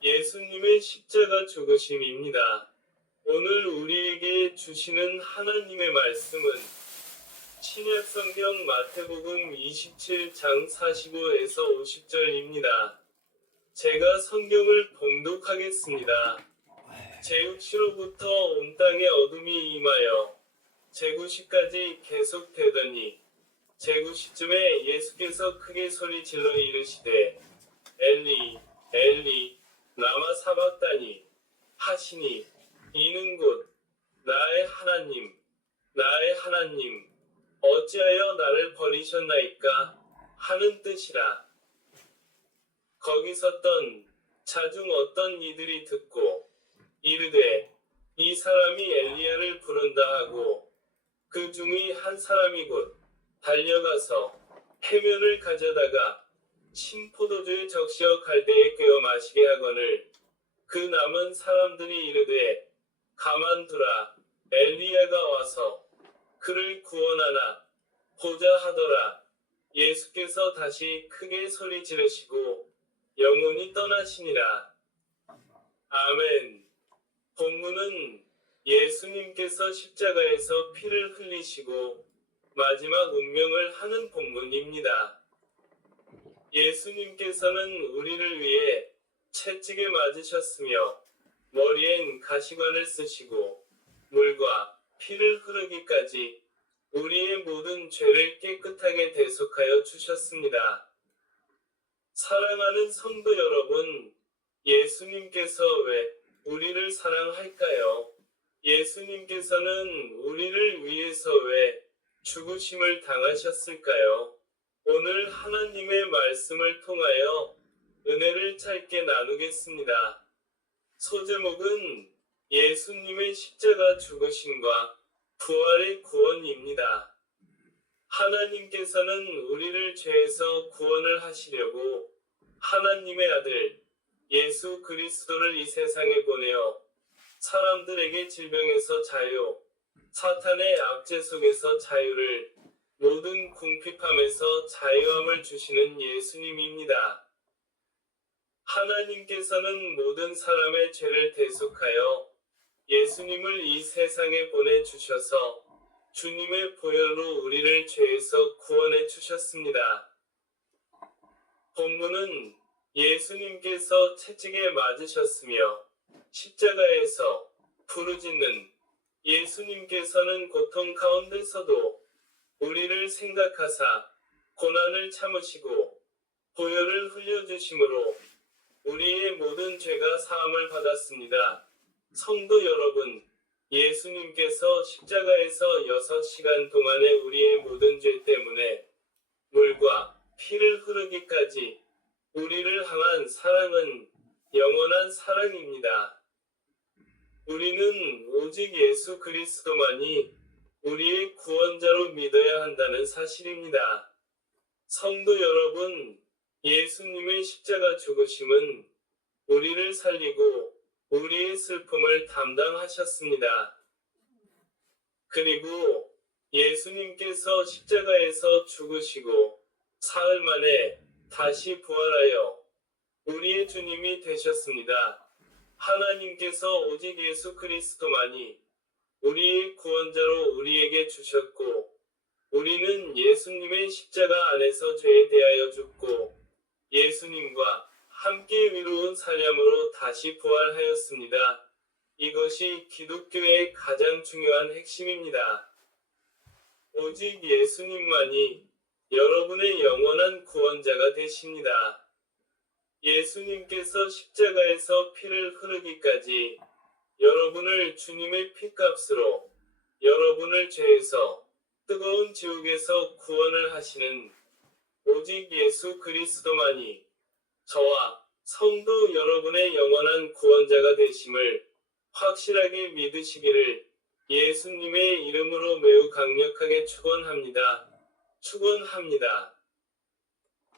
예수님의 십자가 죽으심입니다. 오늘 우리에게 주시는 하나님의 말씀은 신약성경 마태복음 27장 45에서 50절입니다. 제가 성경을 봉독하겠습니다. 제6시로부터 온 땅에 어둠이 임하여 제9시까지 계속되더니 제9시쯤에 예수께서 크게 소리질러 이르시되 엘리 엘리 라마 사박다니 하시니 이는 곧 나의 하나님 나의 하나님 어찌하여 나를 버리셨나이까 하는 뜻이라. 거기 섰던 자 중 어떤 이들이 듣고 이르되 이 사람이 엘리야를 부른다 하고 그 중의 한 사람이 곧 달려가서 해면을 가져다가 신포도주에 적시어 갈대에 꿰어 마시게 하거늘 그 남은 사람들이 이르되 가만두라 엘리야가 와서 그를 구원하나 보자 하더라. 예수께서 다시 크게 소리 지르시고 영혼이 떠나시니라. 아멘. 본문은 예수님께서 십자가에서 피를 흘리시고 마지막 운명을 하는 본문입니다. 예수님께서는 우리를 위해 채찍에 맞으셨으며 머리엔 가시관을 쓰시고 물과 피를 흐르기까지 우리의 모든 죄를 깨끗하게 대속하여 주셨습니다. 사랑하는 성도 여러분, 예수님께서 왜 우리를 사랑할까요? 예수님께서는 우리를 위해서 왜 죽으심을 당하셨을까요? 오늘 하나님의 말씀을 통하여 은혜를 짧게 나누겠습니다. 소제목은 예수님의 십자가 죽으심과 부활의 구원입니다. 하나님께서는 우리를 죄에서 구원을 하시려고 하나님의 아들 예수 그리스도를 이 세상에 보내어 사람들에게 질병에서 자유, 사탄의 압제 속에서 자유를, 모든 궁핍함에서 자유함을 주시는 예수님입니다. 하나님께서는 모든 사람의 죄를 대속하여 예수님을 이 세상에 보내주셔서 주님의 보혈로 우리를 죄에서 구원해 주셨습니다. 본문은 예수님께서 채찍에 맞으셨으며 십자가에서 부르짖는 예수님께서는 고통 가운데서도 우리를 생각하사 고난을 참으시고 보혈을 흘려주심으로 우리의 모든 죄가 사함을 받았습니다. 성도 여러분, 예수님께서 십자가에서 6시간 동안의 우리의 모든 죄 때문에 물과 피를 흐르기까지 우리를 향한 사랑은 영원한 사랑입니다. 우리는 오직 예수 그리스도만이 우리의 구원자로 믿어야 한다는 사실입니다. 성도 여러분, 예수님의 십자가 죽으심은 우리를 살리고 우리의 슬픔을 담당하셨습니다. 그리고 예수님께서 십자가에서 죽으시고 사흘 만에 다시 부활하여 우리의 주님이 되셨습니다. 하나님께서 오직 예수 그리스도만이 우리의 구원자로 우리에게 주셨고 우리는 예수님의 십자가 안에서 죄에 대하여 죽고 예수님과 함께 위로운 살림으로 다시 부활하였습니다. 이것이 기독교의 가장 중요한 핵심입니다. 오직 예수님만이 여러분의 영원한 구원자가 되십니다. 예수님께서 십자가에서 피를 흐르기까지 여러분을 주님의 피값으로 여러분을 죄에서 뜨거운 지옥에서 구원을 하시는 오직 예수 그리스도만이 저와 성도 여러분의 영원한 구원자가 되심을 확실하게 믿으시기를 예수님의 이름으로 매우 강력하게 축원합니다. 축원합니다.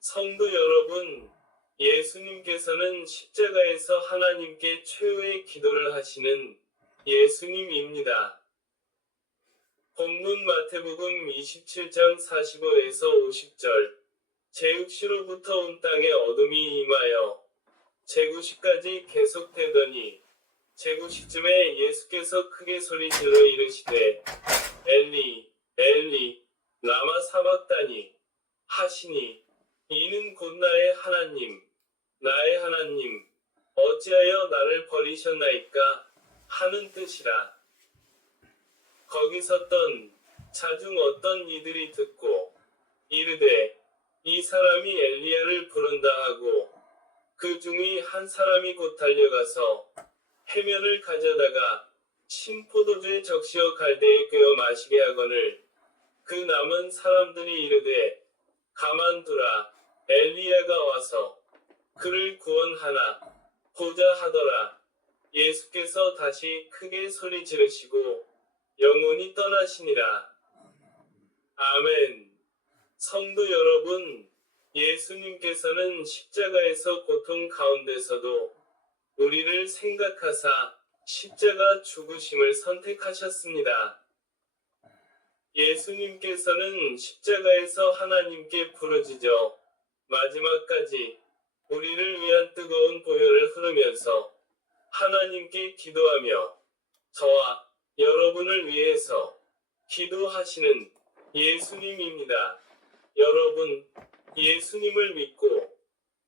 성도 여러분, 예수님께서는 십자가에서 하나님께 최후의 기도를 하시는 예수님입니다. 본문 마태복음 27장 45에서 50절 제6시로부터 온 땅에 어둠이 임하여 제9시까지 계속되더니 제9시쯤에 예수께서 크게 소리질러 이르시되 엘리 엘리 라마 사박다니 하시니 이는 곧 나의 하나님 어찌하여 나를 버리셨나이까 하는 뜻이라. 거기 섰던 자 중 어떤 이들이 듣고 이르되 이 사람이 엘리야를 부른다 하고 그 중의 한 사람이 곧 달려가서 해면을 가져다가 신포도주에 적시어 갈대에 꿰어 마시게 하거늘 그 남은 사람들이 이르되 가만두라 엘리야가 와서 그를 구원하나 보자 하더라. 예수께서 다시 크게 소리 지르시고 영혼이 떠나시니라. 아멘. 성도 여러분, 예수님께서는 십자가에서 고통 가운데서도 우리를 생각하사 십자가 죽으심을 선택하셨습니다. 예수님께서는 십자가에서 하나님께 부르짖어 마지막까지 우리를 위한 뜨거운 보혈을 흐르면서 하나님께 기도하며 저와 여러분을 위해서 기도하시는 예수님입니다. 여러분, 예수님을 믿고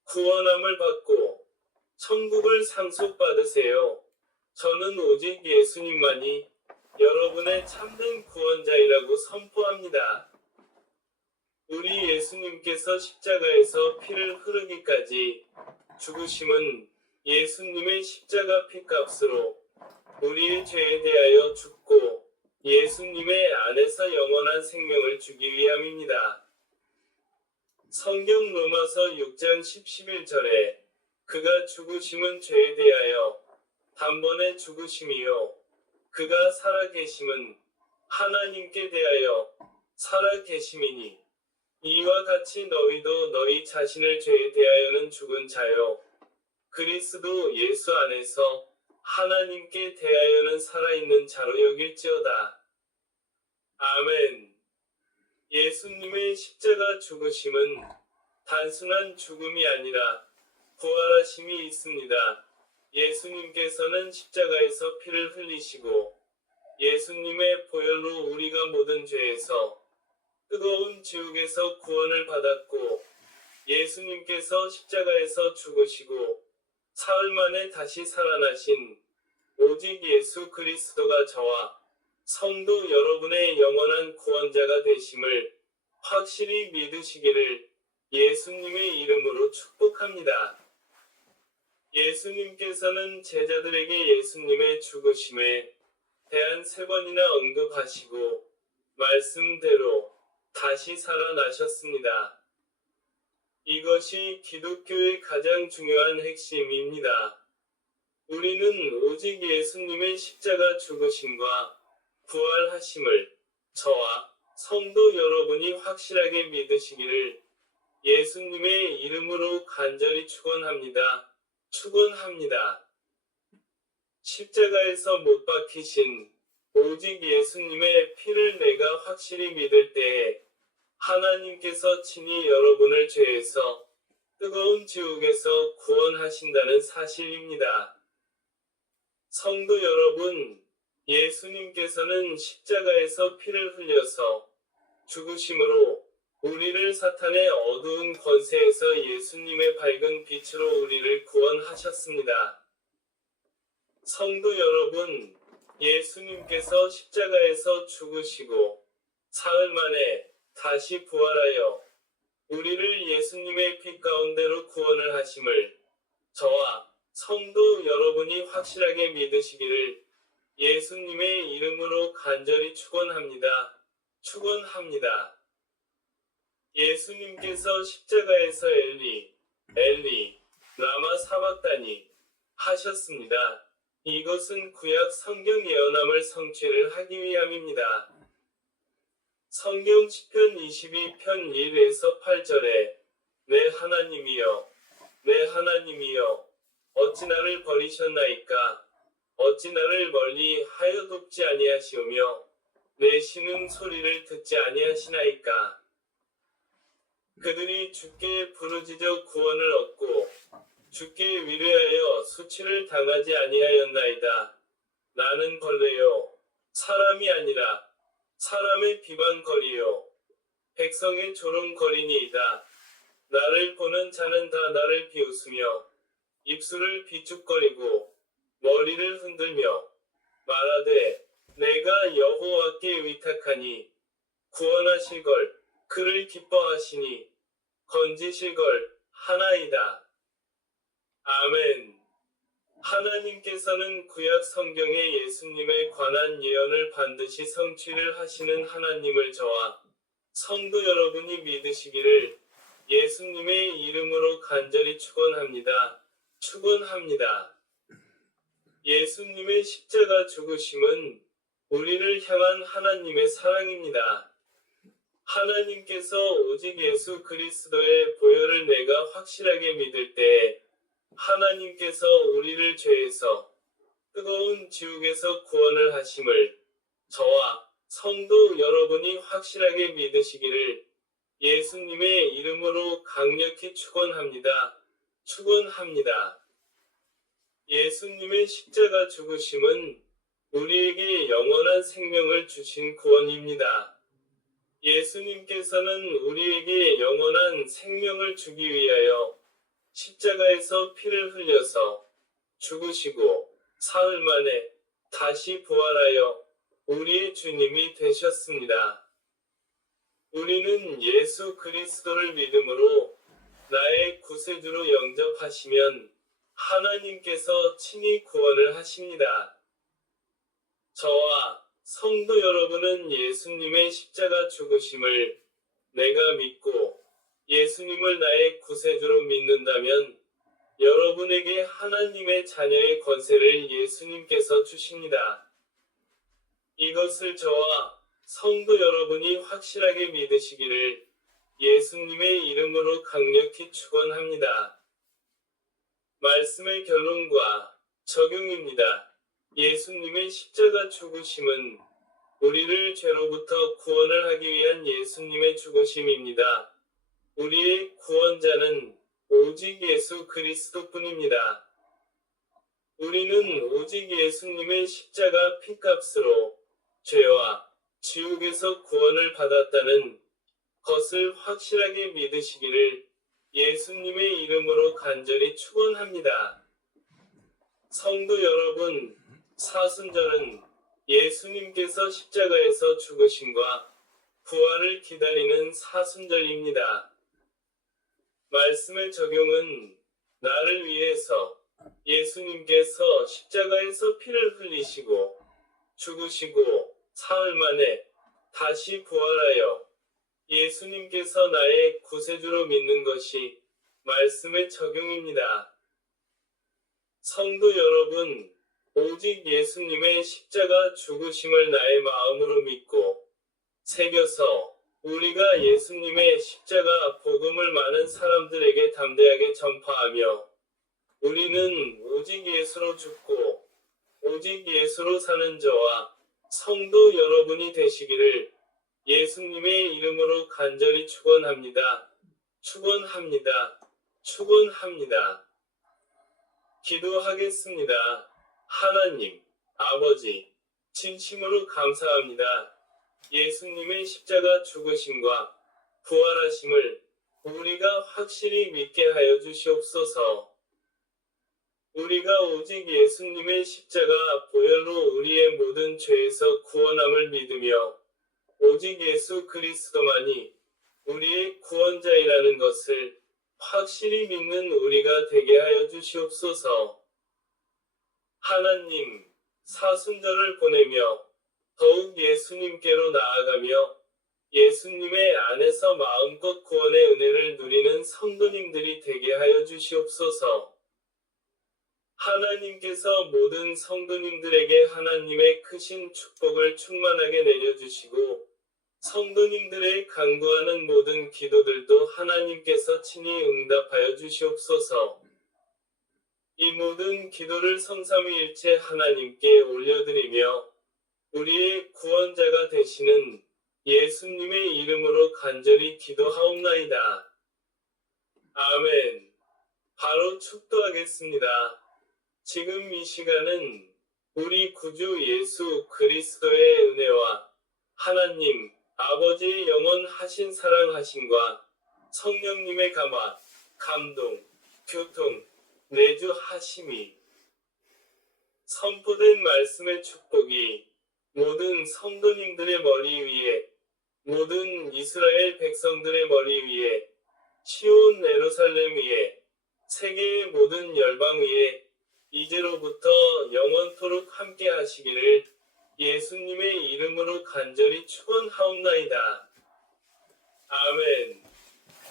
구원함을 받고 천국을 상속받으세요. 저는 오직 예수님만이 여러분의 참된 구원자이라고 선포합니다. 우리 예수님께서 십자가에서 피를 흐르기까지 죽으심은 예수님의 십자가 피값으로 우리의 죄에 대하여 죽고 예수님의 안에서 영원한 생명을 주기 위함입니다. 성경 로마서 6장 11절에 그가 죽으심은 죄에 대하여 단번에 죽으심이요 그가 살아계심은 하나님께 대하여 살아계심이니 이와 같이 너희도 너희 자신을 죄에 대하여는 죽은 자요 그리스도 예수 안에서 하나님께 대하여는 살아있는 자로 여길지어다. 아멘. 예수님의 십자가 죽으심은 단순한 죽음이 아니라 부활하심이 있습니다. 예수님께서는 십자가에서 피를 흘리시고 예수님의 보혈로 우리가 모든 죄에서 뜨거운 지옥에서 구원을 받았고 예수님께서 십자가에서 죽으시고 사흘 만에 다시 살아나신 오직 예수 그리스도가 저와 성도 여러분의 영원한 구원자가 되심을 확실히 믿으시기를 예수님의 이름으로 축복합니다. 예수님께서는 제자들에게 예수님의 죽으심에 대한 3번이나 언급하시고 말씀대로 다시 살아나셨습니다. 이것이 기독교의 가장 중요한 핵심입니다. 우리는 오직 예수님의 십자가 죽으심과 부활하심을 저와 성도 여러분이 확실하게 믿으시기를 예수님의 이름으로 간절히 축원합니다. 축원합니다. 십자가에서 못 박히신 오직 예수님의 피를 내가 확실히 믿을 때에 하나님께서 친히 여러분을 죄에서 뜨거운 지옥에서 구원하신다는 사실입니다. 성도 여러분, 예수님께서는 십자가에서 피를 흘려서 죽으심으로 우리를 사탄의 어두운 권세에서 예수님의 밝은 빛으로 우리를 구원하셨습니다. 성도 여러분, 예수님께서 십자가에서 죽으시고 사흘 만에 다시 부활하여 우리를 예수님의 피 가운데로 구원을 하심을 저와 성도 여러분이 확실하게 믿으시기를 예수님의 이름으로 간절히 축원합니다. 축원합니다. 예수님께서 십자가에서 엘리 라마 사박다니 하셨습니다. 이것은 구약 성경 예언함을 성취를 하기 위함입니다. 성경 시편 22편 1에서 8절에 내 하나님이여 내 하나님이여 어찌 나를 버리셨나이까 어찌 나를 멀리 하여 돕지 아니하시오며 내 신음 소리를 듣지 아니하시나이까. 그들이 주께 부르짖어 구원을 얻고 주께 위로하여 수치를 당하지 아니하였나이다. 나는 벌레요, 사람이 아니라 사람의 비방거리요, 백성의 조롱거리니이다. 나를 보는 자는 다 나를 비웃으며 입술을 비축거리고 머리를 흔들며 말하되 내가 여호와께 위탁하니 구원하실 걸 그를 기뻐하시니 건지실 걸 하나이다. 아멘. 하나님께서는 구약 성경의 예수님에 관한 예언을 반드시 성취를 하시는 하나님을 저와 성도 여러분이 믿으시기를 예수님의 이름으로 간절히 축원합니다. 축원합니다. 예수님의 십자가 죽으심은 우리를 향한 하나님의 사랑입니다. 하나님께서 오직 예수 그리스도의 보혈을 내가 확실하게 믿을 때 하나님께서 우리를 죄에서 뜨거운 지옥에서 구원을 하심을 저와 성도 여러분이 확실하게 믿으시기를 예수님의 이름으로 강력히 축원합니다. 축원합니다. 예수님의 십자가 죽으심은 우리에게 영원한 생명을 주신 구원입니다. 예수님께서는 우리에게 영원한 생명을 주기 위하여 십자가에서 피를 흘려서 죽으시고 사흘 만에 다시 부활하여 우리의 주님이 되셨습니다. 우리는 예수 그리스도를 믿음으로 나의 구세주로 영접하시면 하나님께서 친히 구원을 하십니다. 저와 성도 여러분은 예수님의 십자가 죽으심을 내가 믿고 예수님을 나의 구세주로 믿는다면 여러분에게 하나님의 자녀의 권세를 예수님께서 주십니다. 이것을 저와 성도 여러분이 확실하게 믿으시기를 예수님의 이름으로 강력히 축원합니다. 말씀의 결론과 적용입니다. 예수님의 십자가 죽으심은 우리를 죄로부터 구원을 하기 위한 예수님의 죽으심입니다. 우리의 구원자는 오직 예수 그리스도뿐입니다. 우리는 오직 예수님의 십자가 피값으로 죄와 지옥에서 구원을 받았다는 것을 확실하게 믿으시기를 예수님의 이름으로 간절히 축원합니다. 성도 여러분, 사순절은 예수님께서 십자가에서 죽으심과 부활을 기다리는 사순절입니다. 말씀의 적용은 나를 위해서 예수님께서 십자가에서 피를 흘리시고 죽으시고 사흘 만에 다시 부활하여 예수님께서 나의 구세주로 믿는 것이 말씀의 적용입니다. 성도 여러분, 오직 예수님의 십자가 죽으심을 나의 마음으로 믿고 새겨서 우리가 예수님의 십자가 복음을 많은 사람들에게 담대하게 전파하며 우리는 오직 예수로 죽고 오직 예수로 사는 저와 성도 여러분이 되시기를 예수님의 이름으로 간절히 축원합니다. 축원합니다. 축원합니다. 기도하겠습니다. 하나님, 아버지, 진심으로 감사합니다. 예수님의 십자가 죽으심과 부활하심을 우리가 확실히 믿게 하여 주시옵소서. 우리가 오직 예수님의 십자가 보혈로 우리의 모든 죄에서 구원함을 믿으며 오직 예수 그리스도만이 우리의 구원자이라는 것을 확실히 믿는 우리가 되게 하여 주시옵소서. 하나님, 사순절을 보내며 더욱 예수님께로 나아가며 예수님의 안에서 마음껏 구원의 은혜를 누리는 성도님들이 되게 하여 주시옵소서. 하나님께서 모든 성도님들에게 하나님의 크신 축복을 충만하게 내려주시고 성도님들의 간구하는 모든 기도들도 하나님께서 친히 응답하여 주시옵소서. 이 모든 기도를 성삼위일체 하나님께 올려드리며 우리의 구원자가 되시는 예수님의 이름으로 간절히 기도하옵나이다. 아멘. 바로 축도하겠습니다. 지금 이 시간은 우리 구주 예수 그리스도의 은혜와 하나님 아버지의 영원하신 사랑하심과 성령님의 감화, 감동, 교통, 내주하심이 선포된 말씀의 축복이 모든 성도님들의 머리 위에, 모든 이스라엘 백성들의 머리 위에, 시온 예루살렘 위에, 세계의 모든 열방 위에 이제로부터 영원토록 함께 하시기를 예수님의 이름으로 간절히 축원하옵나이다. 아멘.